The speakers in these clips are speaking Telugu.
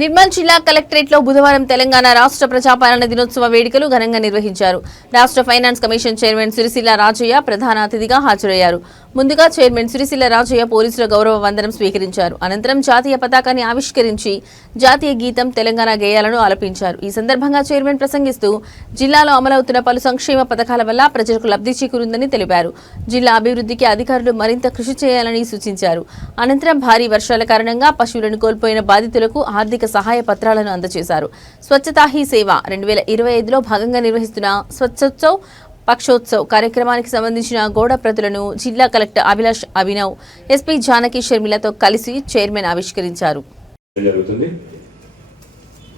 నిర్మల్ జిల్లా కలెక్టరేట్లో బుధవారం తెలంగాణ రాష్ట్ర ప్రజాపాలన దినోత్సవ వేడుకలు ఘనంగా నిర్వహించారు. రాష్ట్ర finance commission chairman Sirisilla Rajaiah ప్రధాన అతిథిగా హాజరయ్యారు. ముందుగా చైర్మన్ సిరిసిల్ల రాజయ్య పోలీసుల గౌరవ వందనం స్వీకరించారు. అనంతరం జాతీయ పతాకాన్ని ఆవిష్కరించి జాతీయ గీతం తెలంగాణ గేయాలను ఆలపించారు. ఈ సందర్భంగా చైర్మన్ ప్రసంగిస్తూ జిల్లాలో అమలవుతున్న పలు సంక్షేమ పథకాల వల్ల ప్రజలకు లబ్ధి చేకూరిందని తెలిపారు. జిల్లా అభివృద్ధికి అధికారులు మరింత కృషి చేయాలని సూచించారు. అనంతరం భారీ వర్షాల కారణంగా పశువులను కోల్పోయిన బాధితులకు ఆర్థిక సహాయ పత్రాలను అందజేశారు. స్వచ్ఛతా హీ సేవ రెండు వేల ఇరవై ఐదులో భాగంగా నిర్వహిస్తున్న స్వచ్ఛోత్సవ్ పక్షోత్సవ్ కార్యక్రమానికి సంబంధించిన గోడ ప్రతులను జిల్లా కలెక్టర్ అభిలాష్ అభినవ్ ఎస్పీ జానకి షర్మిలతో కలిసి చైర్మన్ ఆవిష్కరించారు.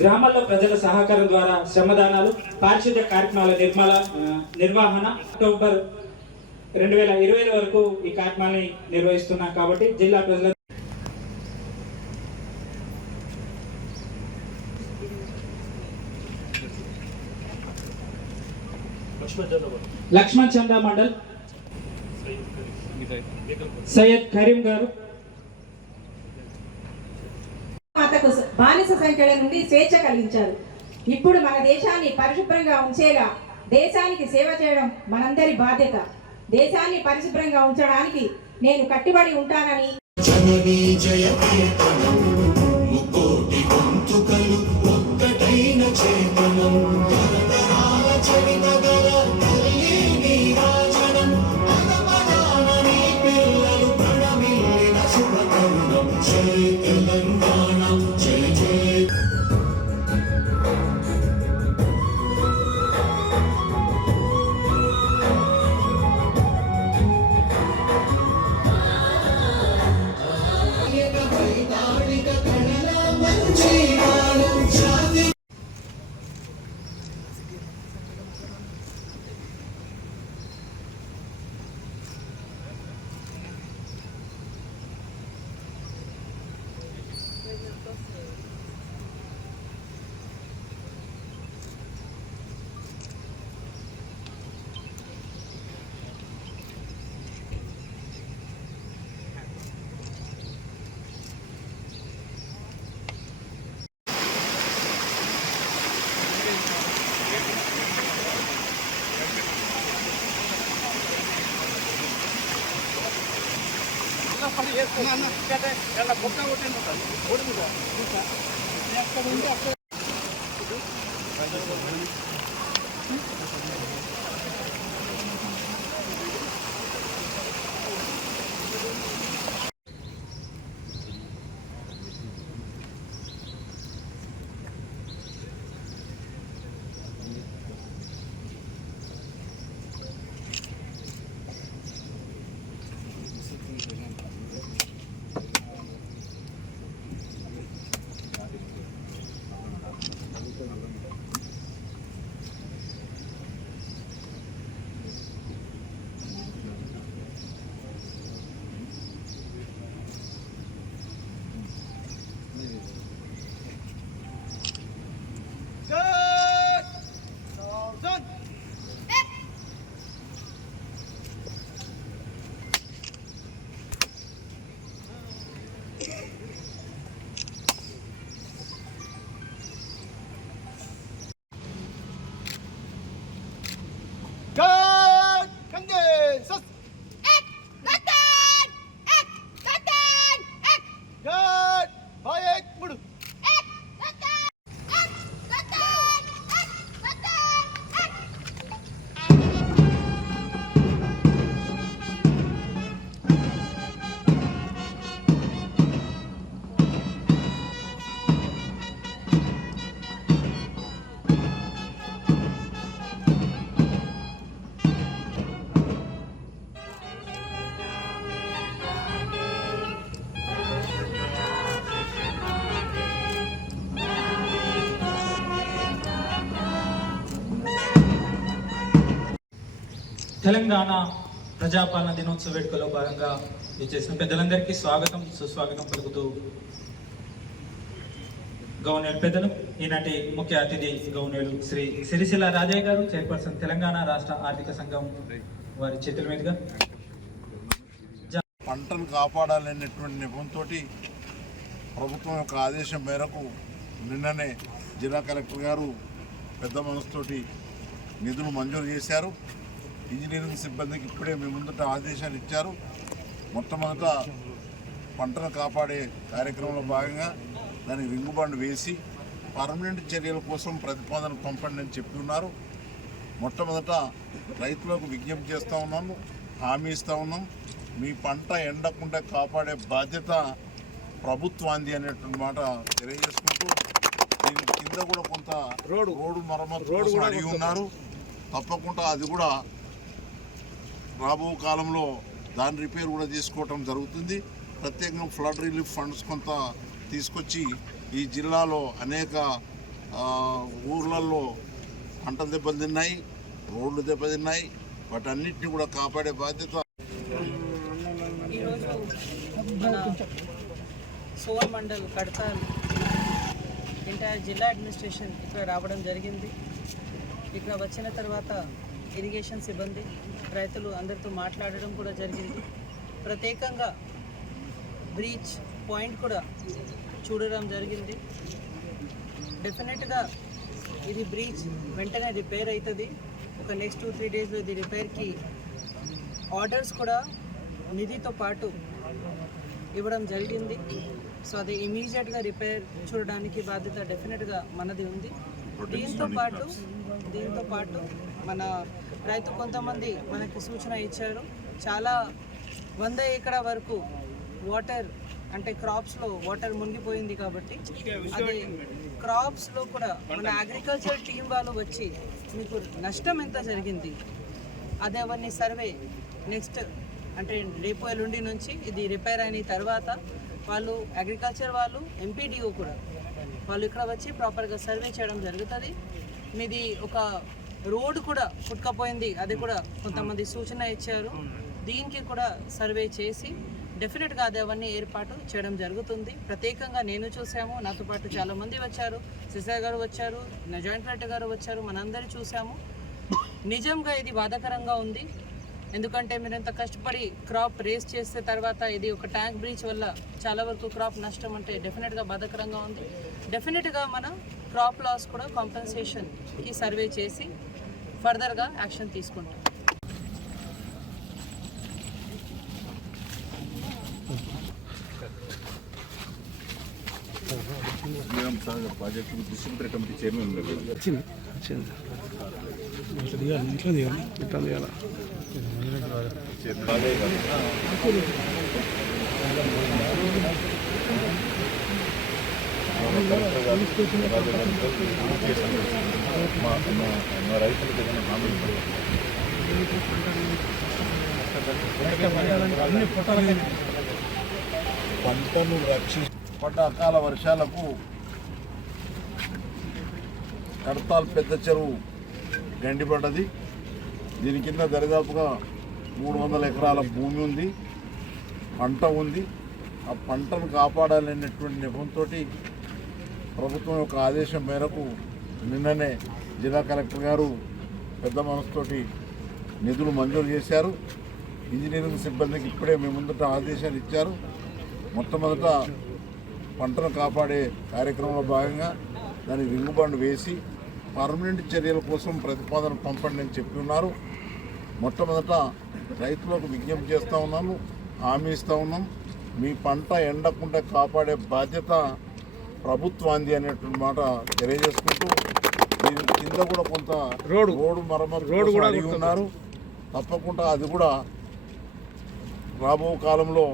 గ్రామాల్లో ప్రజల సహకారం ద్వారా శ్రమదానాలు పారిశుద్ధ్య కార్యక్రమాల నిర్మల నిర్వహణ అక్టోబర్ రెండు వేల ఇరవై వరకు ఈ కార్యక్రమాన్ని నిర్వహిస్తున్నాం కాబట్టి జిల్లా ప్రజల లక్ష్మణ్ చందా మండల్. సయ్యద్ కరీం గారు. మాతకు బానిస సంఖ్యల నుండి స్వేచ్ఛ కలిగించారు. ఇప్పుడు మన దేశాన్ని పరిశుభ్రంగా ఉంచేలా దేశానికి సేవ చేయడం మనందరి బాధ్యత. దేశాన్ని పరిశుభ్రంగా ఉంచడానికి నేను కట్టుబడి ఉంటానని అన్న కుక్క కొట్టింది ఉంటుంది కొడుకుంటా ఎక్కడ ఉంటే అక్కడ తెలంగాణ ప్రజాపాలన దినోత్సవ వేడుకలో భాగంగా చేసిన పెద్దలందరికీ స్వాగతం సుస్వాగతం పలుకుతూ గవర్నర్ పెద్దలు ఈనాటి ముఖ్య అతిథి గౌనేలు శ్రీ సిరిసిల్ల రాజయ్య గారు చైర్పర్సన్ తెలంగాణ రాష్ట్ర ఆర్థిక సంఘం వారి చేతుల మీదుగా. పంటను కాపాడాలనేటువంటి నిపుణతోటి ప్రభుత్వం యొక్క ఆదేశం మేరకు నిన్ననే జిల్లా కలెక్టర్ గారు పెద్ద మనసుతోటి నిధులు మంజూరు చేశారు. ఇంజనీరింగ్ సిబ్బందికి ఇప్పుడే మీ ముందుట ఆదేశాలు ఇచ్చారు. మొట్టమొదట పంటను కాపాడే కార్యక్రమంలో భాగంగా దానికి రింగుబండ్ వేసి పర్మనెంట్ చర్యల కోసం ప్రతిపాదన పంపండి అని చెప్పి ఉన్నారు. మొట్టమొదట రైతులకు విజ్ఞప్తి చేస్తూ ఉన్నాము హామీ ఇస్తూ ఉన్నాం. మీ పంట ఎండకుండా కాపాడే బాధ్యత ప్రభుత్వాంది అనేటువంటి మాట తెలియజేసుకుంటూ దీని కింద కూడా కొంత రోడ్డు. రోడ్డు మరమ్మతు కోసం అడిగి ఉన్నారు. తప్పకుండా అది కూడా రాబో కాలంలో దాని రిపేర్ కూడా తీసుకోవటం జరుగుతుంది. ప్రత్యేకంగా ఫ్లడ్ రిలీఫ్ ఫండ్స్ కొంత తీసుకొచ్చి ఈ జిల్లాలో అనేక ఊర్లలో పంటలు దెబ్బతిన్నాయి రోడ్లు దెబ్బతిన్నాయి వాటన్నిటిని కూడా కాపాడే బాధ్యత ఈరోజు మండల్ కడతాల్ ఎంటైర్ జిల్లా అడ్మినిస్ట్రేషన్ ఇక్కడ రావడం జరిగింది. ఇక్కడ వచ్చిన తర్వాత ఇరిగేషన్ సిబ్బంది రైతులు అందరితో మాట్లాడడం కూడా జరిగింది. ప్రత్యేకంగా బ్రీచ్ పాయింట్ కూడా చూడడం జరిగింది. డెఫినెట్గా ఇది బ్రీచ్ వెంటనే రిపేర్ అవుతుంది. ఒక నెక్స్ట్ టూ త్రీ డేస్లో ఇది రిపేర్కి ఆర్డర్స్ కూడా నిధితో పాటు ఇవ్వడం జరిగింది. సో అది ఇమీడియట్గా రిపేర్ చూడడానికి బాధ్యత డెఫినెట్గా మనది ఉంది. దీంతో పాటు దీంతో పాటు మన రైతు కొంతమంది మనకు సూచన ఇచ్చారు. చాలా వంద ఎకరా వరకు వాటర్ అంటే క్రాప్స్లో వాటర్ మునిగిపోయింది కాబట్టి అదే క్రాప్స్లో కూడా మన అగ్రికల్చర్ టీం వాళ్ళు వచ్చి మీకు నష్టం ఎంత జరిగింది అదే అవన్నీ సర్వే నెక్స్ట్ అంటే రేపు ఎల్లుండి నుంచి ఇది రిపేర్ అయిన తర్వాత వాళ్ళు అగ్రికల్చర్ వాళ్ళు ఎంపీడీఓ కూడా వాళ్ళు ఇక్కడ వచ్చి ప్రాపర్గా సర్వే చేయడం జరుగుతుంది. మీది ఒక రోడ్డు కూడా కుట్టుకపోయింది. అది కూడా కొంతమంది సూచన ఇచ్చారు. దీనికి కూడా సర్వే చేసి డెఫినెట్గా అది అవన్నీ ఏర్పాటు చేయడం జరుగుతుంది. ప్రత్యేకంగా నేను చూసాము నాతో పాటు చాలామంది వచ్చారు. సిసార్ గారు వచ్చారు నా జాయింట్ కలెక్టర్ గారు వచ్చారు మనందరూ చూసాము నిజంగా ఇది బాధాకరంగా ఉంది. ఎందుకంటే మీరు ఎంత కష్టపడి క్రాప్ రేస్ చేస్తే తర్వాత ఇది ఒక ట్యాంక్ బ్రీచ్ వల్ల చాలా వరకు క్రాప్ నష్టం అంటే డెఫినెట్గా బాధాకరంగా ఉంది. డెఫినెట్గా మన క్రాప్ లాస్ కూడా కాంపెన్సేషన్కి సర్వే చేసి ఫర్దర్గా యాక్షన్ తీసుకుంటాం. ప్రాజెక్టు డిస్ట్రిబ్యూటర్ కమిటీ చైర్మన్ వచ్చింది. వచ్చింది. ఇట్లా దిగాలి ఇట్లా దిగాలి ఇట్లా దిగాల మా రైతులకు ఏదైనా హామీ పంటను రక్షి పడ్డ అకాల వర్షాలకు కడతాల్ పెద్ద చెరువు గండిపడ్డది. దీని కింద దరిదాపుగా మూడు వందల ఎకరాల భూమి ఉంది పంట ఉంది. ఆ పంటను కాపాడాలనేటువంటి నెపంతో ప్రభుత్వం యొక్క ఆదేశం మేరకు నిన్ననే జిల్లా కలెక్టర్ గారు పెద్ద మనసుతోటి నిధులు మంజూరు చేశారు. ఇంజనీరింగ్ సిబ్బందికి ఇప్పుడే మీ ముందుట ఆదేశాలు ఇచ్చారు. మొట్టమొదట పంటను కాపాడే కార్యక్రమంలో భాగంగా దానికి రింగుబండ్ వేసి పర్మనెంట్ చర్యల కోసం ప్రతిపాదన పంపండి అని చెప్పి ఉన్నారు. మొట్టమొదట రైతులకు విజ్ఞప్తి చేస్తూ ఉన్నాము హామీ ఇస్తూ ఉన్నాం. మీ పంట ఎండకుండా కాపాడే బాధ్యత ప్రభుత్వాంది అనేటువంటి మాట తెలియజేసుకుంటూ కింద కూడా కొంత రోడ్డు. రోడ్డు మరమ్మతు రోడ్డు కూడా అడిగి ఉన్నారు. తప్పకుండా అది కూడా రాబో కాలంలో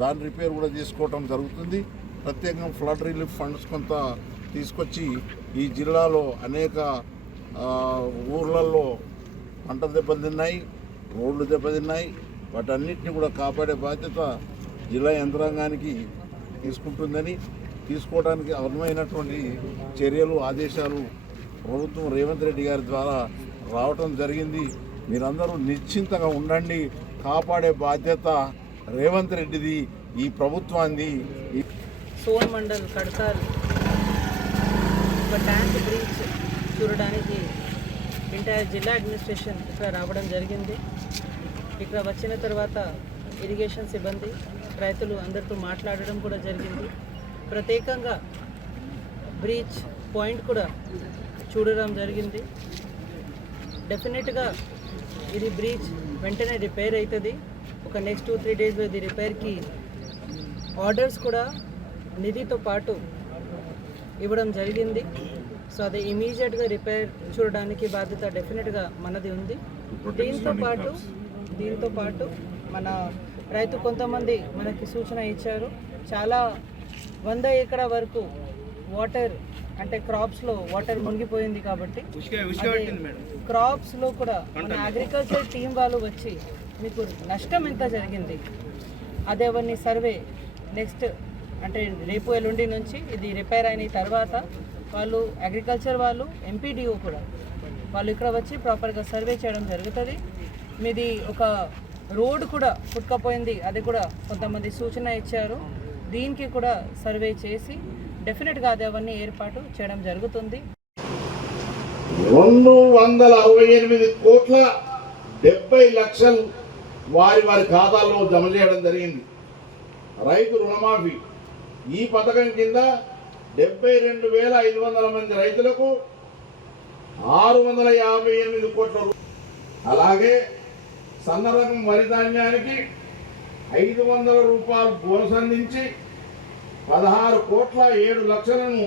దాని రిపేర్ కూడా తీసుకోవటం జరుగుతుంది. ప్రత్యేకంగా ఫ్లడ్ రిలీఫ్ ఫండ్స్ కొంత తీసుకొచ్చి ఈ జిల్లాలో అనేక ఊర్లలో పంట దెబ్బతిన్నాయి రోడ్లు దెబ్బతిన్నాయి. వాటన్నిటిని కూడా కాపాడే బాధ్యత జిల్లా యంత్రాంగానికి తీసుకుంటుందని తీసుకోవడానికి అవసరమైనటువంటి చర్యలు ఆదేశాలు ప్రభుత్వం రేవంత్ రెడ్డి గారి ద్వారా రావటం జరిగింది. మీరందరూ నిశ్చింతగా ఉండండి. కాపాడే బాధ్యత రేవంత్ రెడ్డిది ఈ ప్రభుత్వాన్ని ఈ సోన్ మండల్ కడతారు. ఒక ట్యాంక్ బ్రీచ్ చూడడానికి ఎంటైర్ జిల్లా అడ్మినిస్ట్రేషన్ ఇక్కడ రావడం జరిగింది. ఇక్కడ వచ్చిన తర్వాత ఇరిగేషన్ సిబ్బంది రైతులు అందరితో మాట్లాడడం కూడా జరిగింది. ప్రత్యేకంగా బ్రీచ్ పాయింట్ కూడా చూడడం జరిగింది. డెఫినెట్గా ఇది బ్రిడ్జ్ వెంటనే రిపేర్ అవుతుంది ఒక నెక్స్ట్ టూ త్రీ డేస్లో ఇది రిపేర్కి ఆర్డర్స్ కూడా నిధితో పాటు ఇవ్వడం జరిగింది. సో అది ఇమీడియట్గా రిపేర్ చూడడానికి బాధ్యత డెఫినెట్గా మనది ఉంది. దీంతో పాటు దీంతో పాటు మన రైతు కొంతమంది మనకి సూచన ఇచ్చారు. చాలా వంద ఎకరా వరకు వాటర్ అంటే క్రాప్స్లో వాటర్ మునిగిపోయింది కాబట్టి క్రాప్స్లో కూడా మన అగ్రికల్చర్ టీం వాళ్ళు వచ్చి మీకు నష్టం ఎంత జరిగింది? అదే అవన్నీ సర్వే నెక్స్ట్ అంటే రేపు ఎల్లుండి నుంచి ఇది రిపేర్ అయిన తర్వాత వాళ్ళు అగ్రికల్చర్ వాళ్ళు ఎంపీడీఓ కూడా వాళ్ళు ఇక్కడ వచ్చి ప్రాపర్గా సర్వే చేయడం జరుగుతుంది. మీది ఒక రోడ్ కూడా పుట్టుకపోయింది. అది కూడా కొంతమంది సూచన ఇచ్చారు. దీనికి కూడా సర్వే చేసి డెఫినెట్గా అది అవన్నీ ఏర్పాటు చేయడం జరుగుతుంది. రెండు వందల అరవై ఎనిమిది కోట్ల డెబ్బై లక్షలు వారి వారి ఖాతాల్లో జమ చేయడం జరిగింది. రైతు రుణమాఫీ. ఈ పథకం కింద డెబ్బై రెండు వేల ఐదు వందల మంది రైతులకు ఆరు వందల యాభై ఎనిమిది కోట్ల అలాగే సన్నరకం వరి ధాన్యానికి ఐదు వందల రూపాయలు బోనస్ అందించి పదహారు కోట్ల ఏడు లక్షలను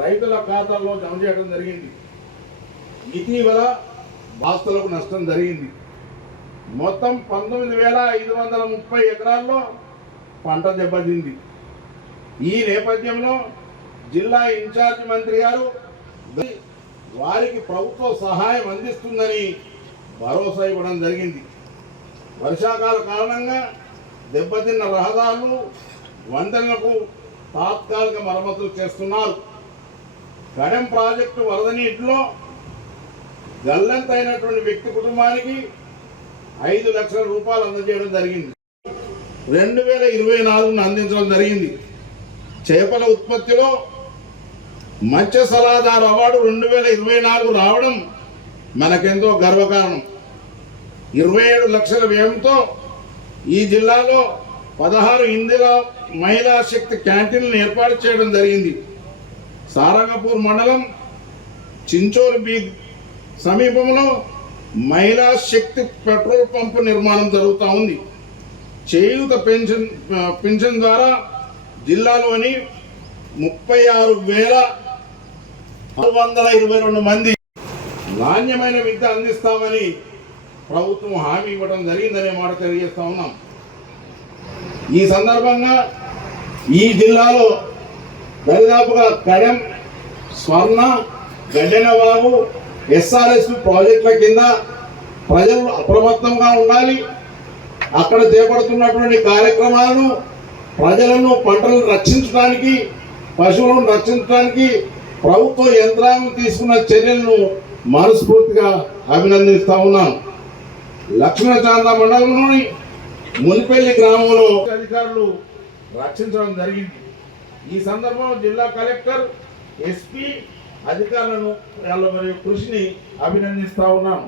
రైతుల ఖాతాల్లో జమ చేయడం జరిగింది. ఇటీవల బాస్తులకు నష్టం జరిగింది. మొత్తం పంతొమ్మిది వేల ఐదు వందల ముప్పై ఎకరాల్లో పంట దెబ్బతింది. ఈ నేపథ్యంలో జిల్లా ఇన్ఛార్జ్ మంత్రి గారు వారికి ప్రభుత్వ సహాయం అందిస్తుందని భరోసా ఇవ్వడం జరిగింది. వర్షాకాల కారణంగా దెబ్బతిన్న రహదారులు వంతెనలకు తాత్కాలిక మరమ్మతులు చేస్తున్నారు. కడెం ప్రాజెక్టు వరద నీటిలో గల్లంతైనటువంటి వ్యక్తి కుటుంబానికి ఐదు లక్షల రూపాయలు అందజేయడం జరిగింది. రెండు వేల ఇరవై నాలుగును అందించడం జరిగింది. చేపల ఉత్పత్తిలో మత్స్య సలహాదారు అవార్డు రెండు వేల ఇరవై నాలుగు రావడం మనకెంతో గర్వకారణం. ఇరవై ఏడు లక్షల వ్యయంతో ఈ జిల్లాలో పదహారు ఇందిరా మహిళా శక్తి క్యాంటీన్లను ఏర్పాటు చేయడం జరిగింది. సారంగపూర్ మండలం చించోలు బీద్ సమీపంలో మహిళా శక్తి పెట్రోల్ పంపు నిర్మాణం జరుగుతూ ఉంది. చేయూత పెన్షన్ పెన్షన్ ద్వారా జిల్లాలోని ముప్పై ఆరు వేల ఆరు వందల ఇరవై రెండు మంది నాణ్యమైన విద్య అందిస్తామని ప్రభుత్వం హామీ ఇవ్వడం జరిగిందనే మాట తెలియజేస్తా ఉన్నాం. ఈ సందర్భంగా ఈ జిల్లాలో దరిదాపుగా కడెం స్వర్ణ గడ్డెనబాబు ఎస్ఆర్ఎస్ ప్రాజెక్టుల కింద ప్రజలు అప్రమత్తంగా ఉండాలి. అక్కడ చేపడుతున్నటువంటి కార్యక్రమాలను ప్రజలను పంటలను రక్షించడానికి పశువులను రక్షించడానికి ప్రభుత్వ యంత్రాంగం తీసుకున్న చర్యలను మనస్ఫూర్తిగా అభినందిస్తా ఉన్నాను. లక్ష్మణచాంద మండలంలోని మునిపల్లి గ్రామంలో అధికారులు రక్షించడం జరిగింది. ఈ సందర్భంలో జిల్లా కలెక్టర్ ఎస్పీ అధికారులను వాళ్ళ మరియు కృషిని అభినందిస్తా ఉన్నాను.